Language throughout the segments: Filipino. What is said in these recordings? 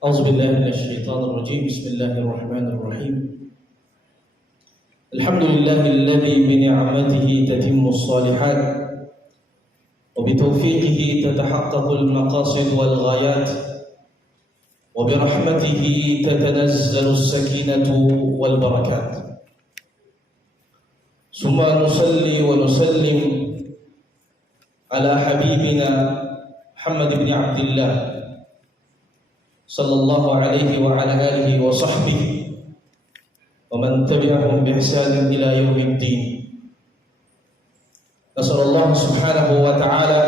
أعوذ بالله من الشيطان الرجيم. بسم الله الرحمن الرحيم. الحمد لله الذي بنعمته تتم الصالحات وبتوفيقه تتحقق المقاصد والغايات وبرحمته تتنزل السكينة والبركات. ثم نصلي ونسلم على حبيبنا محمد بن عبد الله صلى الله عليه وعلى آله وصحبه ومن تبعهم بإحسان إلى يوم الدين. نسأل الله سبحانه وتعالى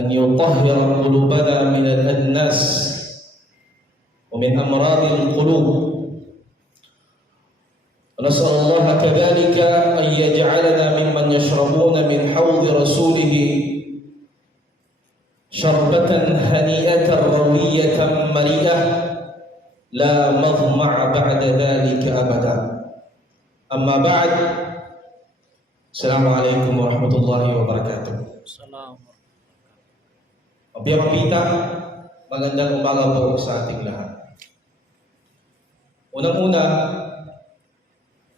أن يطهر قلوبنا من الأدناس ومن أمراض القلوب، ونسأل الله كذلك أن يجعلنا ممن يشربون من حوض رسوله شربة هنيئة روية مريئة لا مظمع بعد ذلك أبدا. أما بعد، السلام عليكم ورحمة الله وبركاته. Mabiyang-pita, magandang umaga po sa ating lahat. Unang-una,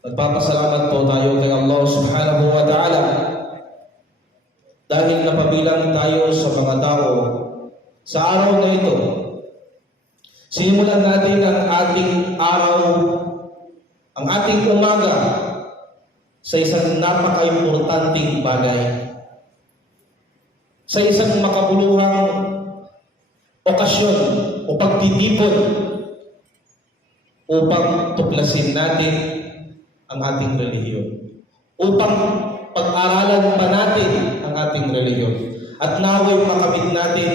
nagpapasalamat po tayo kay Allah subhanahu wa ta'ala dahil napabilang tayo sa mga tao sa araw na ito. Sinimulan natin ang ating araw, ang ating umaga sa isang napaka-importanting bagay, sa isang makabuluhang okasyon o pagtitipon upang tuklasin natin ang ating relihiyon, upang pag-aralan pa natin ang ating relihiyon, at naway makamit natin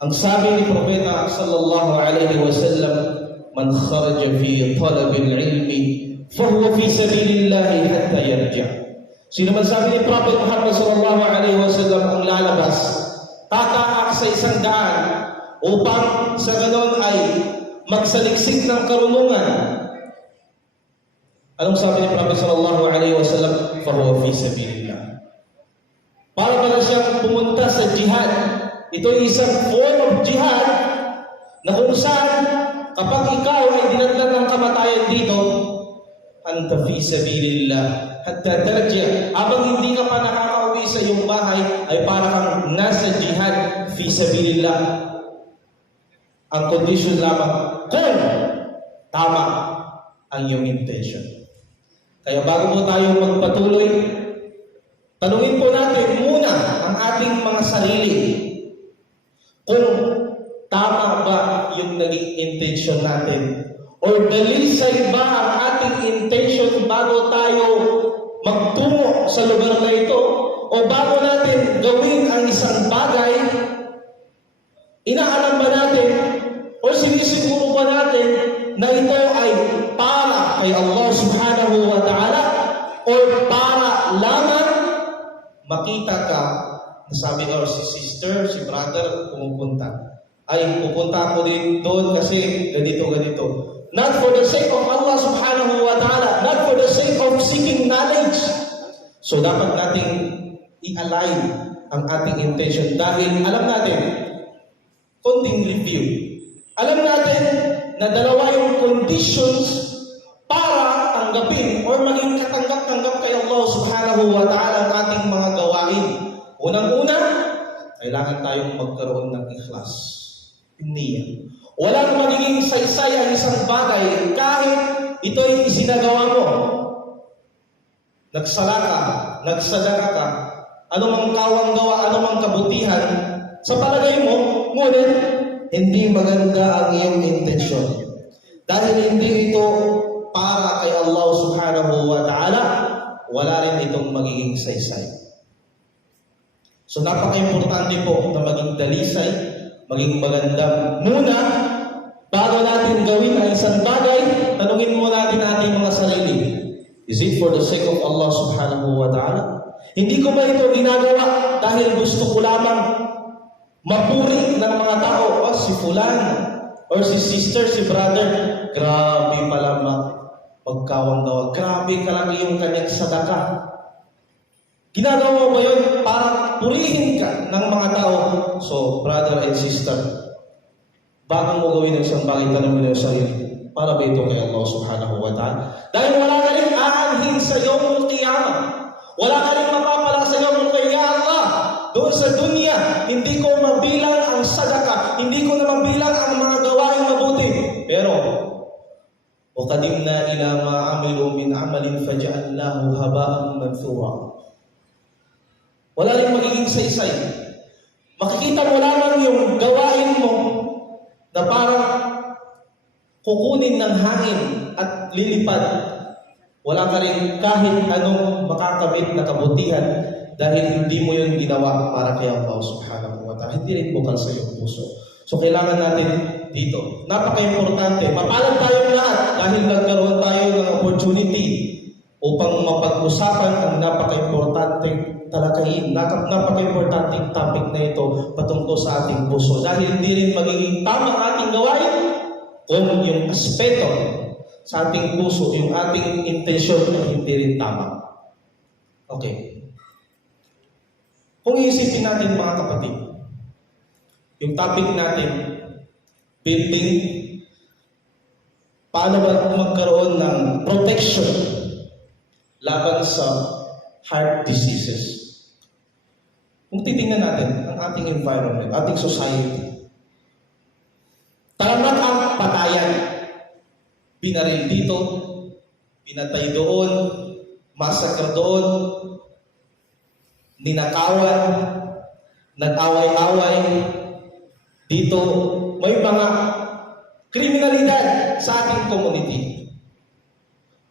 ang sabi ni Propeta sallallahu alaihi wasallam, man kharaja fi talab al-ilmi fahuwa fi sabilillahi hatta yarja. Sino man, sabi ni Prophet Muhammad sallallahu alaihi wasallam, ang lalabas, tataak sa isang daan upang sa ganon ay magsaliksik ng karunungan. Anong sabi ni Prophet sallallahu alaihi wasallam? Fahuwa fi sabilillah. Para pala siyang pumunta sa jihad. Ito ay isang form of jihad na kung saan kapag ikaw ay dinadlan ng kamatayan dito, anta fi sabilillah hatta tarji'. Habang hindi ka pa nakakauwi sa iyong bahay, ay para kang nasa jihad fi sabilillah. Ang condition lamang kung tama ang iyong intention. Kaya bago po tayo magpatuloy, tanungin po natin muna ang ating mga sarili kung tama ba yung naging intention natin, or dalisay ba ang ating intention bago tayo magtungo sa lugar na ito, o bago natin gawin ang isang bagay, inaalam ba natin o sinisiguro ba natin na ito ay para kay Allah subhanahu wa ta'ala, o para lamang makita ka na sabi, or si sister, si brother pumupunta, ay pupunta ako din doon kasi ganito. Not for the sake of Allah subhanahu wa ta'ala, not for the sake of seeking knowledge. So dapat nating i-align ang ating intention, dahil alam natin, konting review, alam natin na dalawa yung conditions para tanggapin or maging katanggap-tanggap kay Allah subhanahu wa ta'ala ang ating mga gawain. Unang-una, kailangan tayong magkaroon ng ikhlas, niya. Walang magiging saysay ang isang bagay kahit ito'y isinagawa mo. Nagsala ka, nagsadaka ka, anumang kawang gawa, anumang kabutihan, sa palagay mo, ngunit hindi maganda ang iyong intensyon. Dahil hindi ito para kay Allah subhanahu wa ta'ala, wala rin itong magiging saysay. So napaka-importante po na maging dalisay, maging maganda muna bago natin gawin ang isang bagay. Tanungin mo natin ating mga sarili, is it for the sake of Allah subhanahu wa ta'ala? Hindi ko ba ito ginagawa dahil gusto ko lamang mapuri ng mga tao? Oh, si fulan, or si sister, si brother, grabe pala magkawang-gawa, grabe kalaki yung kanyang sadaka. Ginagawa ba yun para purihin ka ng mga tao? So, brother and sister, bago mo gawin ang isang bagay, tanongin mo yung sarili, para ba ito kay Allah subhanahu wa ta'ala? Dahil wala ka rin aanhin sa yawmul qiyamah. Wala ka rin mapapala sa yawmul qiyamah. Ya Allah, doon sa dunya, hindi ko mabilang ang sadaka, hindi ko na mabilang ang mga gawain mabuti. Pero, وَقَدِمْنَا إِلَى مَا عَمِلُوا مِنْ عَمَلٍ فَجَعَلْنَاهُ هَبَاءً مَنْثُورًا. Wala rin magiging saysay. Makikita mo lamang yung gawain mo na parang kukunin ng hangin at lilipad. Wala ka rin kahit anong makakamit na kabutihan dahil hindi mo yun ginawa para kay Allah subhanahu wa ta'ala. Hindi rin bukal sa iyong puso. So kailangan natin dito. Napaka-importante. Mapalad tayong lahat dahil nagkaroon tayo ng opportunity upang mapag-usapan ang napaka-importante talakayin. Napaka-importante topic na ito patungkol sa ating puso. Dahil hindi rin magiging tama ang ating gawain kung yung aspeto sa ating puso, yung ating intensyon ay hindi rin tama. Okay. Kung iisipin natin mga kapatid, yung topic natin, building, paano ba magkaroon ng protection laban sa heart diseases? Kung titingnan natin ang ating environment, ating society, talamak ang patayan. Binaril dito, pinatay doon, massacre doon, ninakawan, nag-away-away. Dito, may mga kriminalidad sa ating community.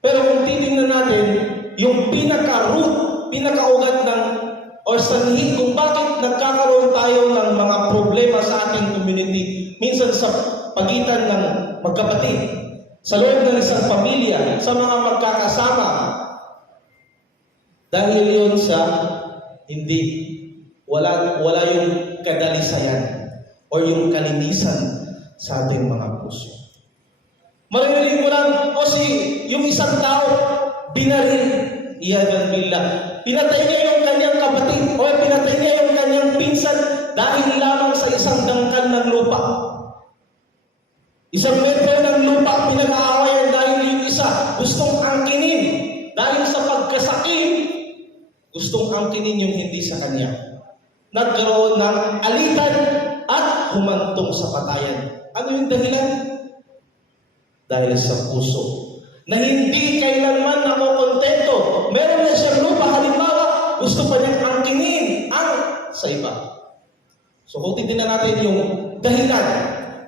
Pero kung titingnan natin, yung pinaka-root, pinaka-ugat ng o sanhi kung bakit nagkakaroon tayo ng mga problema sa ating community, minsan sa pagitan ng magkapatid, sa loob ng isang pamilya, sa mga magkakasama, dahil yun sa wala yung kadalisayan o yung kalinisan sa ating mga puso. Maririnig mo lang, yung isang tao, binaril, iyadan billah. Pinatay niya yung kanyang kapatid o pinatay niya yung kanyang pinsan dahil lamang sa isang dangkal ng lupa. Isang metro ng lupa pinag-aawayan dahil yung isa gustong angkinin. Dahil sa pagkasakim, gustong angkinin yung hindi sa kanya. Nagkaroon ng alitan at humantong sa patayan. Ano yung dahilan? Dahil sa puso na hindi kailanman nakokontento. Meron na siyang lupa, halimbawa, gusto pa niyang angkinin ang sa iba. So kung titignan natin yung dahilan,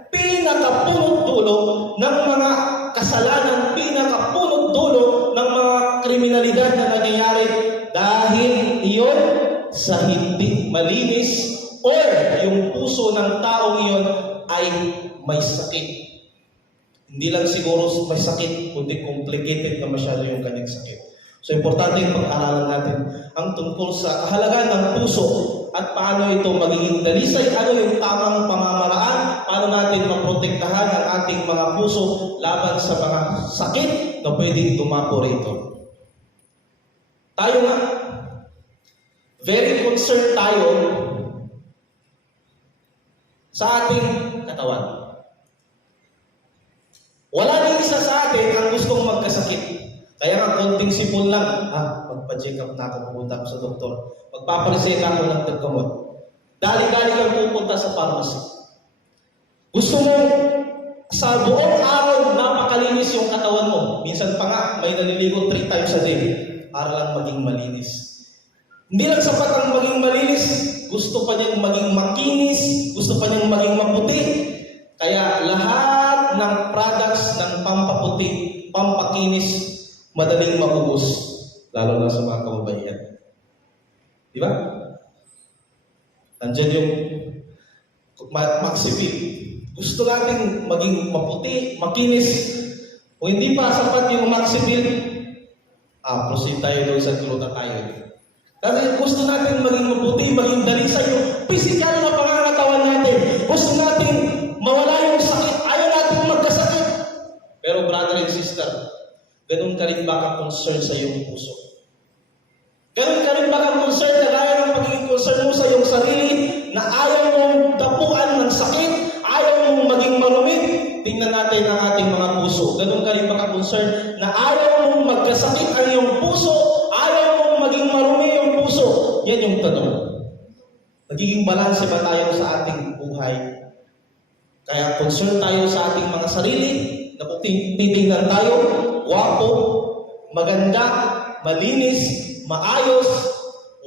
pinakapunot dulo ng mga kasalanan, pinakapunot dulo ng mga kriminalidad na nangyayari dahil iyon sa hindi malinis or yung puso ng taong iyon ay may sakit. Hindi lang siguro may sakit, kundi complicated na masyado yung kanyang sakit. So, importante yung pag-aralan natin ang tungkol sa kahalagan ng puso at paano ito magiging dalisay, ano yung tamang pamamaraan, paano natin maprotektahan ang ating mga puso laban sa mga sakit na pwedeng tumapo rito. Tayo nga, very concerned tayo sa ating katawan. Wala din isa sa atin ang gustong magkasakit. Kaya nga, konting sipon lang, magpa-check up na ako, pupunta ako sa doktor. Magpapareseta ako ng tagkamot. Dali-dali kang pupunta sa pharmacy. Gusto mo, sa buong araw, napakalinis yung katawan mo. Minsan pa nga, may naliligo 3 times a day para lang maging malinis. Hindi lang sapat ang maging malinis, gusto pa niyang maging makinis, gusto pa niyang maging maputi. Kaya lahat ng products ng pampaputi, pampakinis, madaling maubos, lalo na sa mga kababaihan. Di ba? Nandiyan yung Maxipil. Gusto natin maging maputi, makinis. Kung hindi pa sapat yung Maxipil, proceed tayo doon sa glutathione. Kasi gusto natin maging maputi, maging dalisay yung physical na pangangatawan natin. Gusto natin mawala yung sakit. Ayaw natin magkasakit. Pero brother and sister, ganun ka rin ba ka-concern sa iyong puso? Ganun ka rin ba ka-concern na gaya ng pagiging concern mo sa iyong sarili na ayaw mong dapuan ng sakit, ayaw mong maging concern na ayaw mong magkasakit ang iyong puso, ayaw mong maging marumi yung puso. Yan yung tanong. Nagiging balanse ba tayo sa ating buhay? Kaya concern tayo sa ating mga sarili, na kung titingnan tayo, gwapo, maganda, malinis, maayos,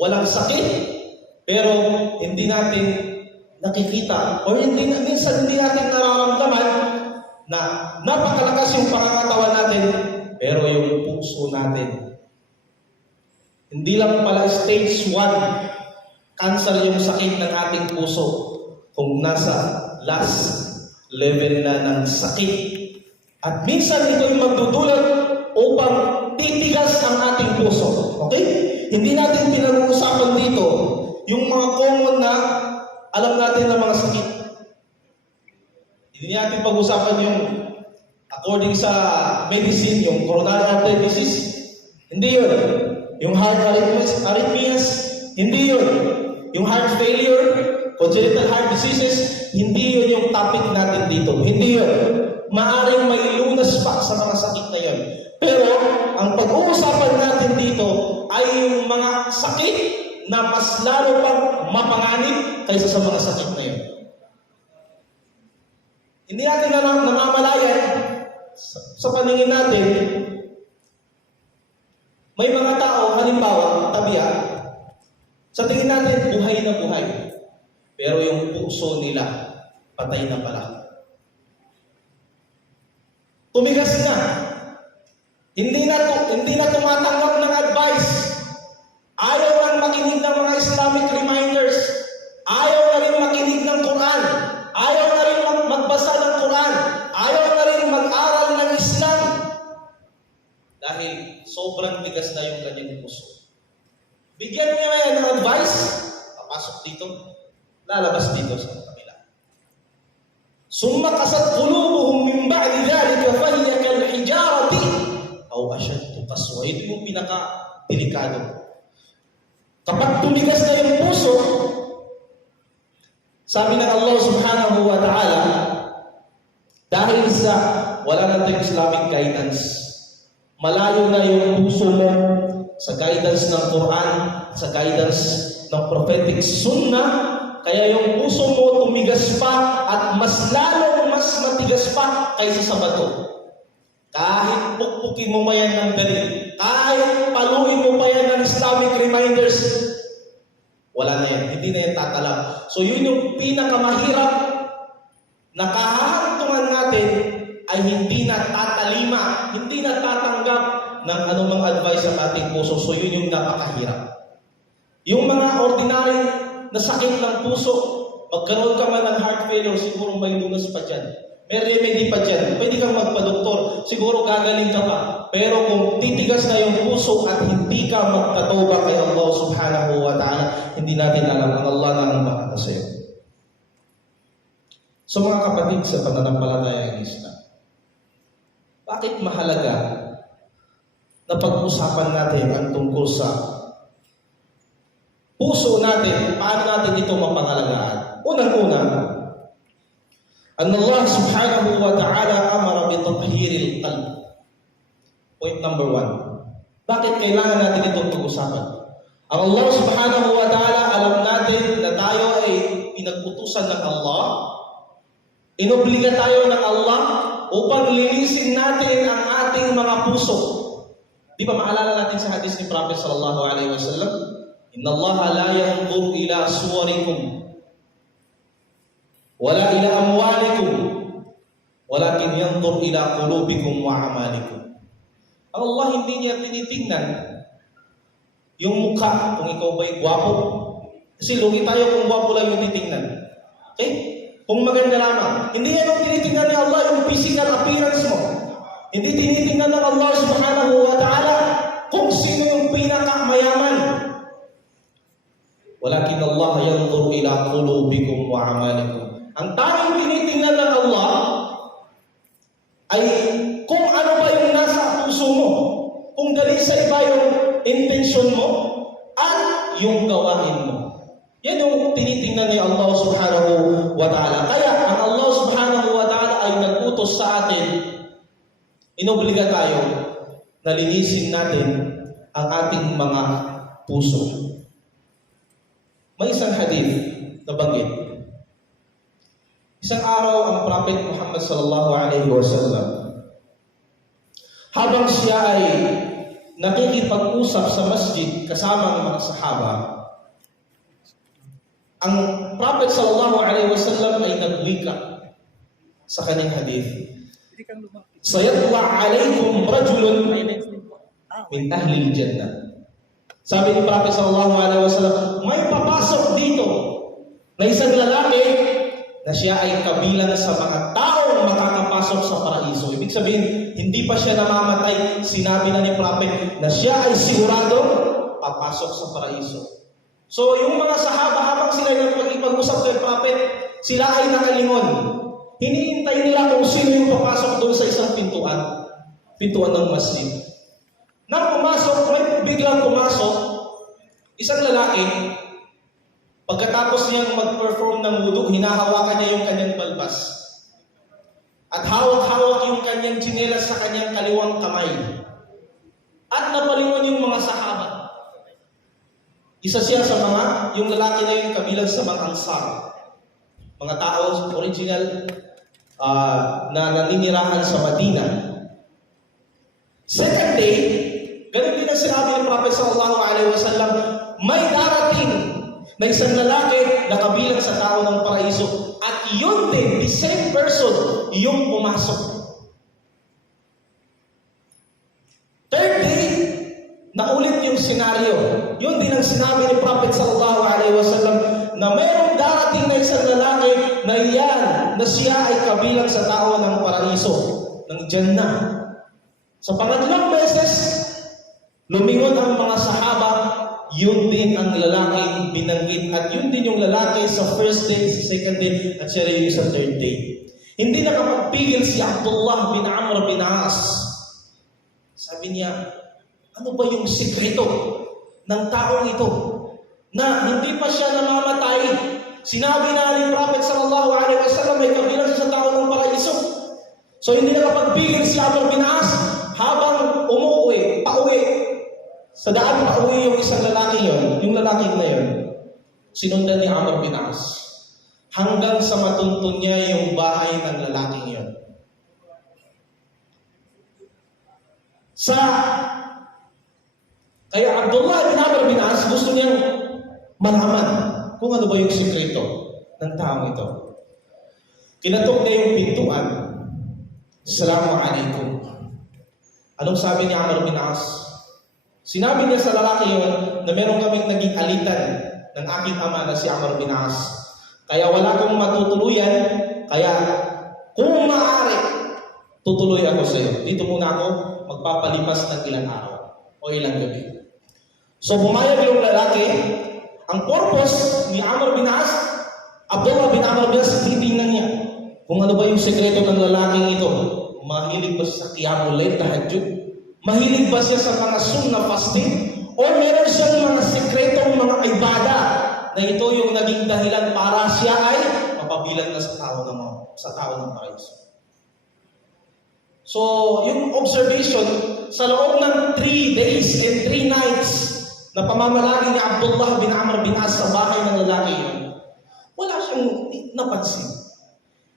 walang sakit, pero hindi natin nakikita or minsan hindi natin nararamdaman na napakalakas yung pangangatawan natin, pero yung puso natin, hindi lang pala stage 1 cancer yung sakit ng ating puso, kung nasa last level na ng sakit. At minsan ito yung magdudulot upang titigas ang ating puso. Okay? Hindi natin pinag-uusapan dito yung mga common na alam natin na mga sakit. Hindi natin pag-usapan yung according sa medicine, yung coronary artery disease. Hindi yun. Yung heart arrhythmias, hindi yun. Yung heart failure, congenital heart diseases, hindi yun yung topic natin dito. Hindi yun. Maaring may lunas pa sa mga sakit na yun. Pero, ang pag-uusapan natin dito ay yung mga sakit na mas lalo pang mapanganib kaysa sa mga sakit na yun. Hindi natin namamalayan sa paningin natin, may mga tao, halimbawa, tabiya, sa tingin natin, buhay na buhay. Pero yung puso nila, patay na pala. Tumigas na. Hindi na tumatanggap ng advice. Ayaw nang makinig ng mga Islamic reminders. Ayaw na rin makinig ng Quran. Ayaw na rin magbasa ng Quran. Ayaw na rin mag-aral ng Islam. Dahil sobrang tigas na yung kanyang puso. Bigyan niya yan ng advice, papasok dito, lalabas dito sa kabila. Summa kasat qulubuhum min ba'di dhalika fahiya kal hijarati aw ashaddu qaswa. Ito yung pinaka-delikado. Kapag tumigas na yung puso, sabi ng Allah subhanahu wa ta'ala, dahil sa wala nating Islamic guidance, malayo na yung puso mo sa guidance ng Quran, sa guidance ng prophetic sunnah, kaya yung puso mo tumigas pa at mas matigas pa kaysa sa bato. Kahit pukpukin mo pa yan ng dali, kahit paluin mo pa yan ng Islamic reminders, wala na yan, hindi na yan tatalab. So yun yung pinakamahirap na kahahantungan natin ay hindi na tatalima, hindi na tatanggap ng anumang advice ang ating puso. So yun yung napakahirap. Yung mga ordinary na sakit ng puso, magkaroon ka man ng heart failure, siguro may lunas pa dyan. May remedy pa dyan. Pwede kang magpa-doktor, siguro gagaling ka pa. Pero kung titigas na yung puso at hindi ka magtatoba kay Allah subhanahu wa ta'ala, hindi natin alam ang Allah na ang bahala sa'yo. So mga kapatid sa pananampalatayang Islam, bakit mahalaga na pag-usapan natin ang tungkol sa puso natin, paano natin ito mapangalagaan? Unang-una, Allah subhanahu wa ta'ala amara bitathhiril qalb. Point number 1. Bakit kailangan natin itong pag-usapan? Ang Allah subhanahu wa ta'ala, alam natin na tayo ay pinag-utusan ng Allah. Inobliga tayo ng Allah upang linisin natin ang ating mga puso. Di ba maalala natin sa hadis ni Prophet sallallahu alaihi wasallam? Inna Allah la yanzur ila suwarikum wala ila amwalikum walakin yanzur ila qulubikum wa amalikum. Allah hindi niya tinitingnan yung mukha kung ikaw ba'y gwapo. Kasi lugi tayo kung gwapo lang yung titingnan. Okay? Kung maganda lamang. Hindi yan ang tinitingnan ni Allah yung physical appearance mo. Hindi tinitingnan ng Allah subhanahu wa ta'ala kung sino yung pinakamayaman. Walakin Allah yanzur ila qulubikum wa amalikum. Ang tanging tinitingnan ng Allah ay kung ano ba yung nasa puso mo, kung dalisay ba yung intensyon mo at yung gawain mo. Yan yung tinitingnan ni Allah subhanahu wa ta'ala. Kaya ang Allah subhanahu wa ta'ala ay nag-utos sa atin inobliga tayo na linisin natin ang ating mga puso. May isang hadith na banggit. Isang araw ang Prophet Muhammad sallallahu alaihi wasallam, habang siya ay nakikipag-usap sa masjid kasama ng mga sahaba, ang Prophet sallallahu alaihi wasallam ay nagwika sa kanyang hadith. Sayatla alaykum rajulun min ahli al-jannah. Sabi ni Prophet sallallahu alaihi wasallam, may papasok dito na isang lalaki na siya ay kabilang sa mga taong makakapasok sa paraiso. Ibig sabihin, hindi pa siya namamatay. Sinabi na ni Prophet na siya ay sigurado papasok sa paraiso. So, yung mga sahaba, habang sila nagpag-usap kay Prophet, sila ay nakalingon. Hinihintay nila kung sino yung papasok doon sa isang pintuan ng masjid. Nang pumasok, may biglang pumasok, isang lalaki. Pagkatapos niyang mag-perform ng wudu, hinahawakan niya yung kanyang balbas. At hawak-hawak yung kanyang tsinelas sa kanyang kaliwang kamay. At napalingon yung mga sahaba. Isa siya sa yung lalaki na yun kabilang sa mga ansar. Mga tao original na naninirahan sa Madina. Second day, ganun din ang sinabi ng Prophet sallallahu alaihi wasallam, may darating na isang lalaki na kabilang sa tao ng paraiso. At yun din, the same person, yung pumasok. Third day, naulit yung senaryo. Yun din ang sinabi ni Prophet sallallahu alaihi wasallam na mayroong darating na isang lalaki na iyan, na siya ay kabilang sa tao ng paraiso, ng Jannah. Sa pangatlong beses, lumingon ang mga sahaba, yun din ang lalaking binanggit. At yun din yung lalaki sa first day, sa second day, at siya rin yung sa third day. Hindi nakapagpigil si Abdullah bin Amr bin As. Sabi niya, ano ba yung sikreto ng taong ito na hindi pa siya namamatay? Sinabi na ni Prophet sallallahu alaihi wasallam ay kabilang sa tao ng paraiso. So hindi nakapagpigil si Amr bin As habang pauwi. Sa daan pauwi yung isang lalaki yon, yung lalaki na yon, sinundan ni Amr bin As hanggang sa matuntun niya yung bahay ng lalaking yon. Kaya Abdullah bin Amr bin As gusto niyang malaman kung ano ba yung sikreto ng taong ito. Kinatok niya yung pintuan. Assalamu alaikum. Anong sabi ni Amr bin As? Sinabi niya sa lalaki yon na meron kaming naging alitan ng aking ama na si Amr bin As. Kaya wala akong matutuluyan, kaya kung maaari, tutuloy ako sa iyo. Dito muna ako magpapalipas ng ilang araw o ilang gabi. So pumayag yung lalaki. Ang purpose ni Amr bin As, Abdullah bin Amr bin As, titingnan niya kung ano ba yung sekreto ng lalaking ito. Mahilig ba sa qiyamul layl, tahajjud? Mahilig ba siya sa mga sunnah fasting? O meron siyang mga sekretong mga ibada na ito yung naging dahilan para siya ay mapabilang na sa tao ng paraiso. So, yung observation, sa loob ng 3 days and 3 nights na pamamalagi ni Abdullah bin Amr bin As sa bahay ng lalaki yun, wala siyang napansin.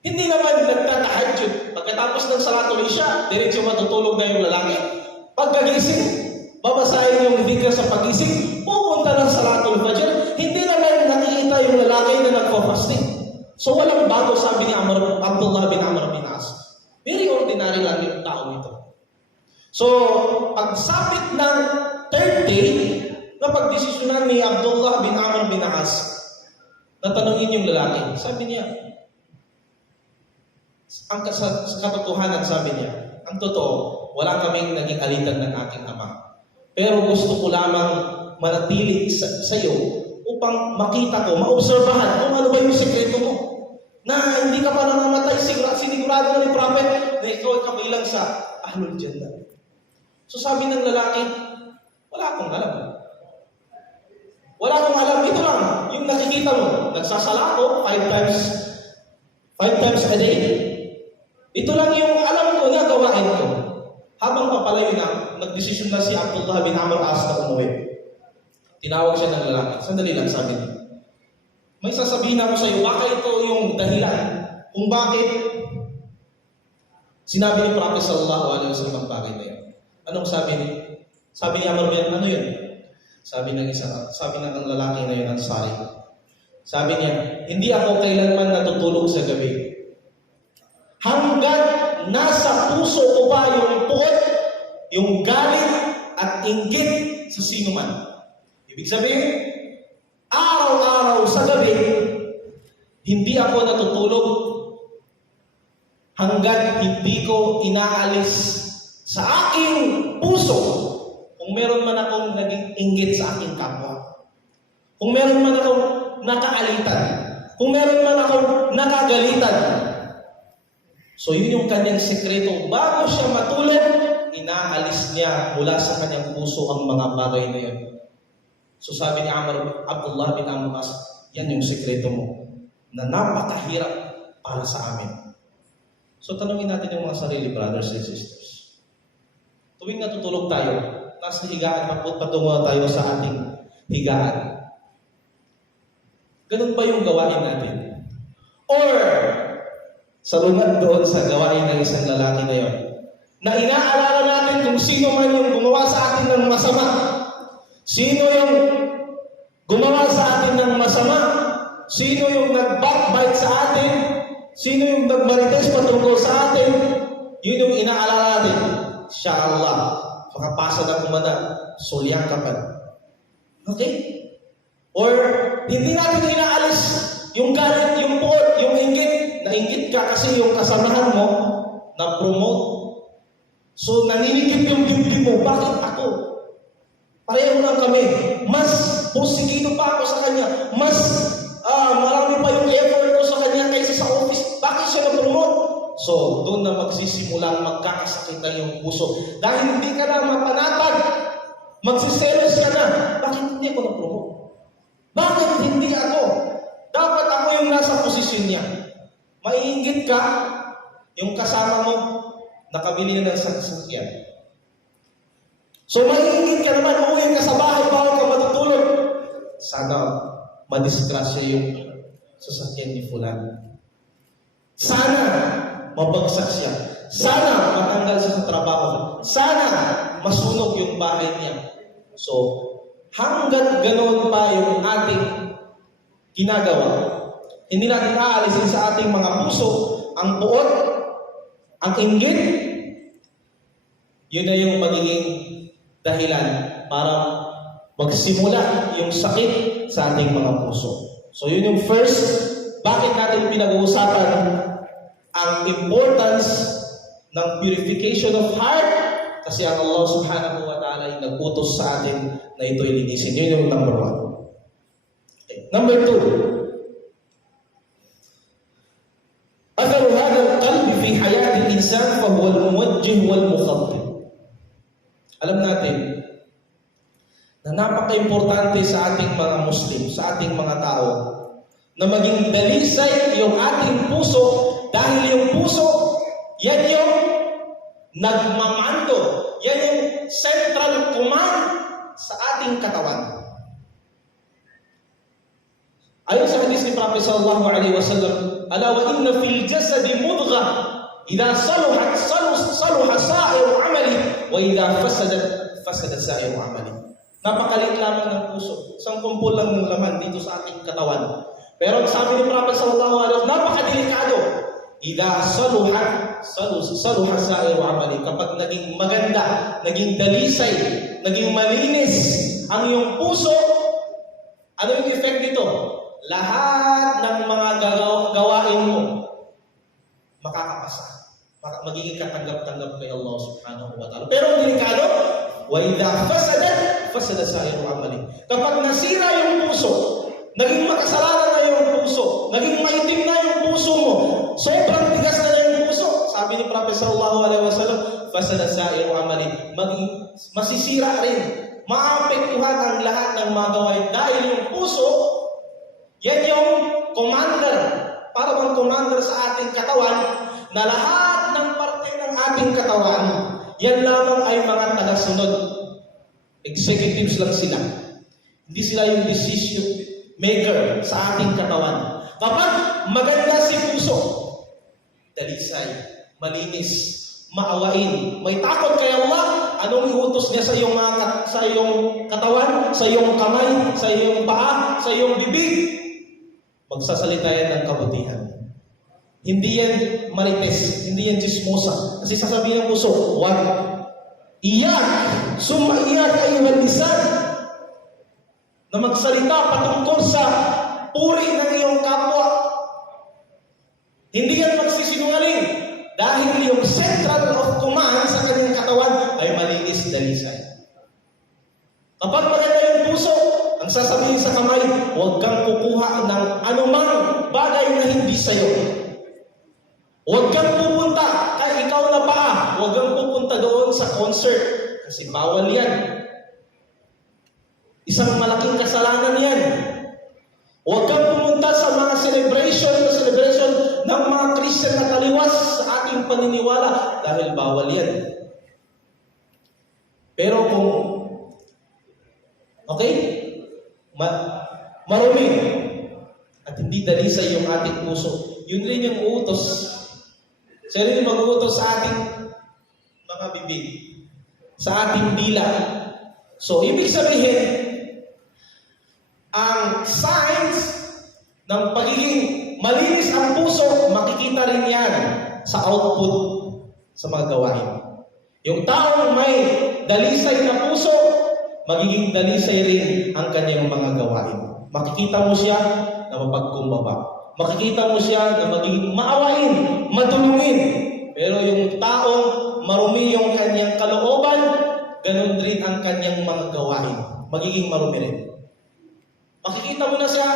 Hindi naman nagtatahajjud. Pagkatapos ng salatul isya, diretso matutulog na yung lalaki. Pagkagising, babasahin yung dhikr sa pagising, pupunta ng salatul fajr. Hindi naman nakikita yung lalaki na nagpa-fasting. So walang bago, sabi ni Abdullah bin Amr bin As. Very ordinary lang yung tao nito. So, pagsapit ng third day, napagdesisyonan ni Abdullah bin Amr bin As, natanungin yung lalaki. Sabi niya, sa katotohanan, sabi niya, ang totoo, wala kaming naging alitan ng aking ama. Pero gusto ko lamang manatili sa iyo upang makita ko, maobserbahan kung ano ba yung sekreto mo. Na hindi ka pa namamatay, sinigurado na ni Prophet na ikaw ay kabilang sa Ahlul Jannah. So sabi ng lalaki, wala akong alam. Wala akong alam. Ito lang, yung nakikita mo, nagsasala ako 5 times a day. Ito lang yung alam ko na gawain ko. Habang papalayo na, nagdesisyon na si Abdullah bin Amr As na umuwi. Tinawag siya ng lalaki. Sandali lang, sabi niya. May sasabihin ako sa iyo, baka ito yung dahilan kung bakit sinabi ni Prophet sallallahu alaihi wasallam ang bagay na yun. Anong sabi ni? Sabi ni Amr bin, ano yun? Sabi ng lalaki na yun, Ansari. Sabi niya, hindi ako kailanman natutulog sa gabi. Hanggang nasa puso ko pa yung puot, yung galit at inggit sa sino man. Ibig sabihin, araw-araw sa gabi, hindi ako natutulog hanggat hindi ko inaalis sa aking puso kung meron man akong naging inggit sa aking kapwa. Kung meron man akong nakaalitan. Kung meron man akong nakagalitan. So yun yung kanyang sekreto. Bago siya matulog, inaalis niya mula sa kanyang puso ang mga bagay na yun. So sabi ni Abdullah bin Amr As, yan yung sekreto mo na napakahirap para sa amin. So tanungin natin yung mga sarili, brothers and sisters. Tuwing natutulog tayo, nasa higaan, patungo tayo sa ating higaan. Ganun ba yung gawain natin? Or, salungat doon sa gawain ng isang lalaki na yun, na inaalala natin kung sino man yung gumawa sa atin ng masama. Sino yung gumawa sa atin ng masama? Sino yung nag-backbite sa atin? Sino yung nagmarites patungkol sa atin? Yun yung inaalala natin. Inshallah, makapasa na kumana, sulyan ka pa. Okay? Or, hindi natin inaalis yung galit, yung puot, yung inggit. Nainggit ka kasi yung kasamahan mo na-promote. So, naninigit yung dibdib mo. Bakit ako? Pareho lang kami. Mas posigido pa ako sa kanya. Mas marami pa yung effort ko sa kanya kaysa sa office. Bakit siya na-promote? So, doon na magsisimulang magkakasakitan yung puso. Dahil hindi ka na mapanatag, magsiselos ka na. Bakit hindi ako na-promote? Bakit hindi ako? Dapat ako yung nasa posisyon niya. Maiinggit ka, yung kasama mo, nakabili na ng sasakyan. So maiinggit ka naman, uwi ka sa bahay, bawal ka matutulog. Sana madisgrasya yung sasakyan ni Fulan. Sana mabagsak siya. Sana matanggal siya sa trabaho. Sana masunog yung bahay niya. So, hanggat ganoon pa yung ating ginagawa, hindi natin aalisin sa ating mga puso ang puot, ang inggit. Yun na yung magiging dahilan para magsimula yung sakit sa ating mga puso. So yun yung first, bakit natin pinag-uusapan ang importance ng purification of heart, kasi ang Allah subhanahu wa ta'ala ay nag-utos sa atin na ito ilinisin. Yun yung number 1. Okay. Number 2, أثر هذا القلب في حياة الإنسان فهو الموجه والمخطط. Alam natin na napaka-importante sa ating mga Muslim, sa ating mga tao, na maging dalisay yung ating puso, dahil yung puso, yan yung nagmamando, yan yung central command sa ating katawan. Ayon sa hadis ni Prophet sallallahu alaihi wasallam, ala wa inna fil jasadi mudghah idza saluhat saluha sa'iru 'amali wa idza fasada sa'iru 'amali. Napakalit lamang ng puso. Isang kumpol lang ng laman dito sa ating katawan. Pero sabi ni Prophet sallallahu alaihi wasallam, napakadelikado. Idza saluha sa'iru 'amali. Kapag naging maganda, naging dalisay, naging malinis ang iyong puso, ano yung effect nito? Lahat ng mga gawain mo makakapasa. Magiging katanggap-tanggap kay Allah subhanahu wa ta'ala. Pero ang delikado, wa idha fasada sa'iru 'amali. Kapag nasira yung puso, naging makasalanan na yung puso, naging maitim na yung puso mo, sobrang tigas na yung puso. Sabi ni Prophet sallallahu alaihi wasallam, fasada sa'iru 'amali. Masisira rin. Maapektuhan ang lahat ng mga gawain dahil yung puso, yan yung commander, para bang commander sa ating katawan, na lahat ng parte ng ating katawan, yan lamang ay mga tagasunod. Executives lang sila. Hindi sila yung decision maker sa ating katawan. Kapag maganda si puso, dalisay, malinis, maawain, may takot kay Allah, anong iutos niya sa iyong katawan, sa iyong kamay, sa iyong paa, sa iyong bibig? Magsasalita yan ng kabutihan. Hindi yan marites, hindi yan chismosa. Kasi sasabihin ng puso, wag. Iyak, summa iyak ayyuhal lisan, na magsalita patungkol sa puri ng iyong kapwa. Hindi yan magsisinungaling dahil yung central of command sa kanyang katawan ay malinis, dalisay. Kapag maganda yung puso, ang sasabihin sa kamay, huwag kang kukuha ng anumang bagay na hindi sa'yo. Huwag kang pupunta, kahit ikaw na paa, huwag kang pupunta doon sa concert. Kasi bawal yan. Isang malaking kasalanan yan. Huwag kang pumunta sa mga celebration ng mga Christian na taliwas sa ating paniniwala dahil bawal yan. Pero kung marumi at hindi dalisay yung ating puso, yun rin yung utos. Siya rin yung mag-uutos sa ating mga bibig, sa ating dila. So, ibig sabihin, ang signs ng pagiging malinis ang puso, makikita rin yan sa output sa mga gawain. Yung taong may dalisay na puso, magiging dalisay rin ang kanyang mga gawain. Makikita mo siya na mapagkumbaba. Makikita mo siya na magiging maawain, matulungin. Pero yung taong marumi yung kanyang kalooban, ganun rin ang kanyang mga gawain. Magiging marumi rin. Makikita mo na siya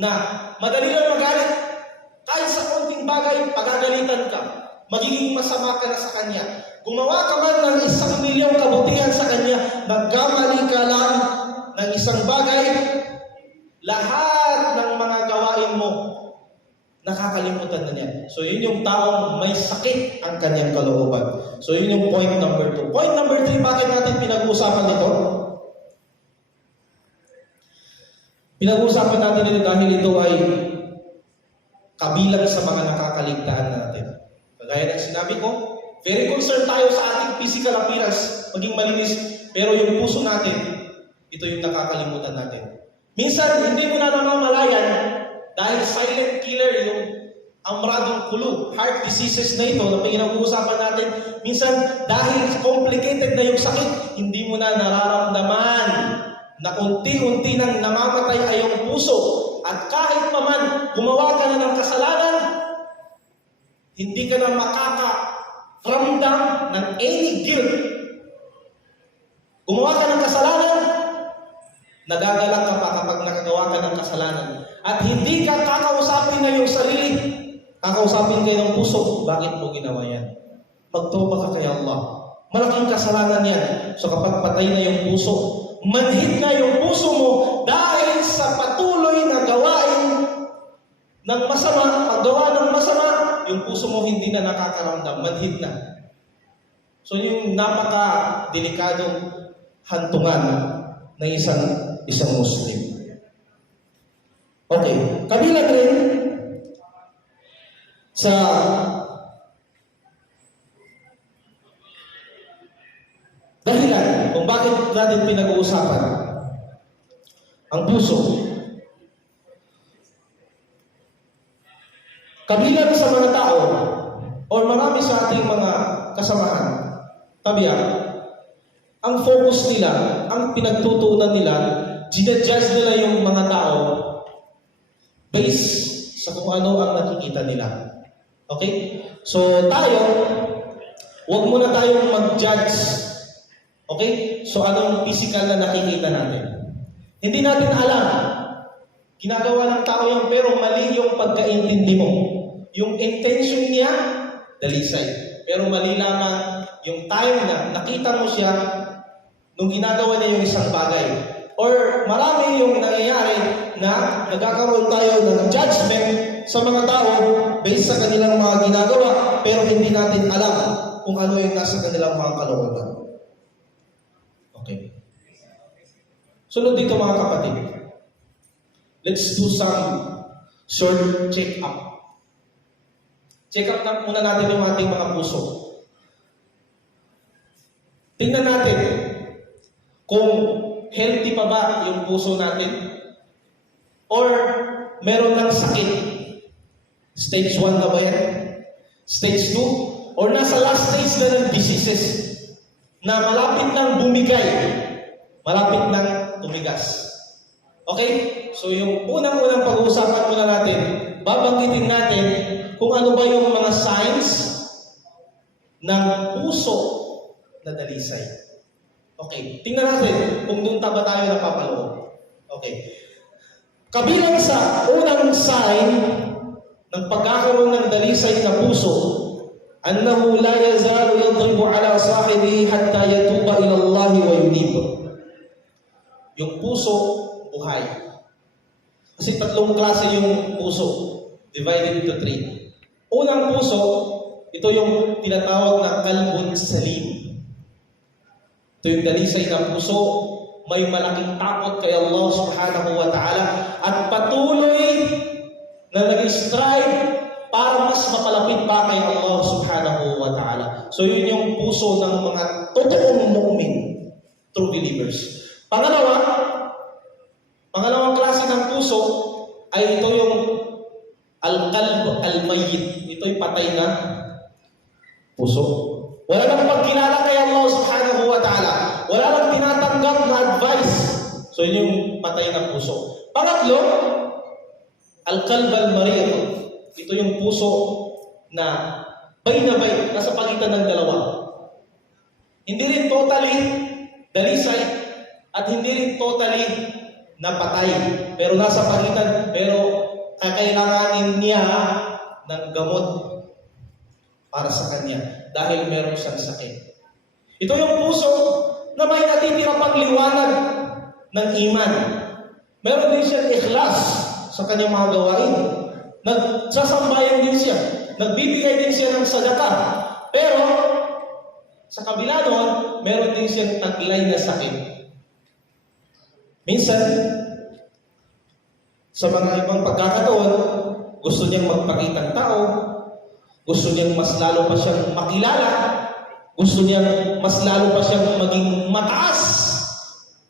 na madali lang magalit. Kahit sa konting bagay, pagagalitan ka. Magiging masama ka na sa kanya. Gumawa ka man ng 1,000,000 kabutihan sa kanya, nagkamali ka lang ng isang bagay, lahat ng mga gawain mo, nakakalimutan na niya. So, yun yung taong may sakit ang kanyang kalooban. So, yun yung point number 2. Point number 3, bakit natin pinag-uusapan ito? Pinag-uusapan natin ito dahil ito ay kabilang sa mga nakakaligtaan natin. Kagaya ng sinabi ko, very concerned tayo sa ating physical appearance, maging malinis, pero yung puso natin, ito yung nakakalimutan natin. Minsan, hindi mo na namamalayan dahil silent killer yung amradong kulo, heart diseases na ito na pinag-uusapan natin. Minsan, dahil complicated na yung sakit, hindi mo na nararamdaman na unti-unti nang namamatay ay yung puso. At kahit pa man gumawa ka na ng kasalanan, hindi ka na makakaramdam ng any guilt. Gumawa ka ng kasalanan, nagagalak ka pa kapag nakagawa ka ng kasalanan. At hindi ka kakausapin na yung sarili, kakausapin kayo ng puso. Bakit mo ginawa yan? Magtoba ka kay Allah. Malaking kasalanan yan. So kapag patay na yung puso, manhid na yung puso mo dahil sa patuloy na gawain ng masama, paggawa ng masama, yung puso mo hindi na nakakaramdam, manhid na. So yung napaka-delikadong hantungan ng isang Muslim. Okay, kabilang rin sa dahilan kung bakit natin pinag-uusapan ang puso. Kabilang sa mga tao o marami sa ating mga kasamahan, tabiya, ang focus nila, ang pinagtutuunan nila, ginajudge nila yung mga tao based sa kung ano ang nakikita nila. Okay? So tayo, huwag muna tayong mag-judge. Okay? So anong physical na nakikita natin? Hindi natin alam. Ginagawa ng tao yung pero mali yung pagkaintindi mo. Yung intention niya, dalisay. Pero mali lamang yung time na nakita mo siya nung ginagawa niya yung isang bagay. Or marami yung nangyayari na nagkakaroon tayo ng judgment sa mga tao based sa kanilang mga ginagawa pero hindi natin alam kung ano yung nasa kanilang mga kalooban. Okay. Sunod dito mga kapatid. Let's do some short check-up. Check-up na muna natin yung ating mga puso. Tingnan natin kung healthy pa ba yung puso natin or meron ng sakit. Stage 1 na ba yan? Stage 2? Or nasa last stage na ng diseases na malapit nang bumigay, malapit nang tumigas. Okay? So yung unang-unang pag-uusapan muna natin, babanggitin natin kung ano ba yung mga signs ng puso na dalisay. Okay, tingnan natin kung doon ba tayo napapaloob. Okay. Kabilang sa unang sign ng pagkakaroon ng dalisay na puso, annahu la yazalu yadribu ala sahibihi hatta yatuba ila Allah wa yunib. Yung puso, buhay. Kasi tatlong klase yung puso, divided into 3. Unang puso, ito yung tinatawag na kalbun salim. Ito yung dalisay na puso, may malaking takot kay Allah subhanahu wa ta'ala at patuloy na nag-strive para mas mapalapit pa kay Allah subhanahu wa ta'ala. So yun yung puso ng mga totoong mu'min, true believers. Pangalawang klase ng puso ay ito yung al-qalb al-mayyit. Ito yung patay na puso. Wala nang pagkilala kay Allah subhanahu wa ta'ala. Wala nang tinatanggap na advice. So yun yung patay na puso. Pangatlo, al-qalb al-marid. Ito yung puso na bay na bay, nasa pagitan ng dalawa. Hindi rin totally dalisay at hindi rin totally napatay. Pero nasa pagitan, pero kakailanganin niya ng gamot para sa kanya dahil meron siyang sakit. Ito yung puso na may natitira pang liwanag ng iman. Meron din siyang ikhlas sa kanyang mga gawain. Nagsasambayan din siya. Nagbibigay din siya ng sadaka. Pero, sa kabila nun, meron din siyang taglay na sakit. Minsan, sa mga ibang pagkakataon, gusto niyang magpakitang tao, gusto niyang mas lalo pa siyang makilala, gusto niyang mas lalo pa siyang maging mataas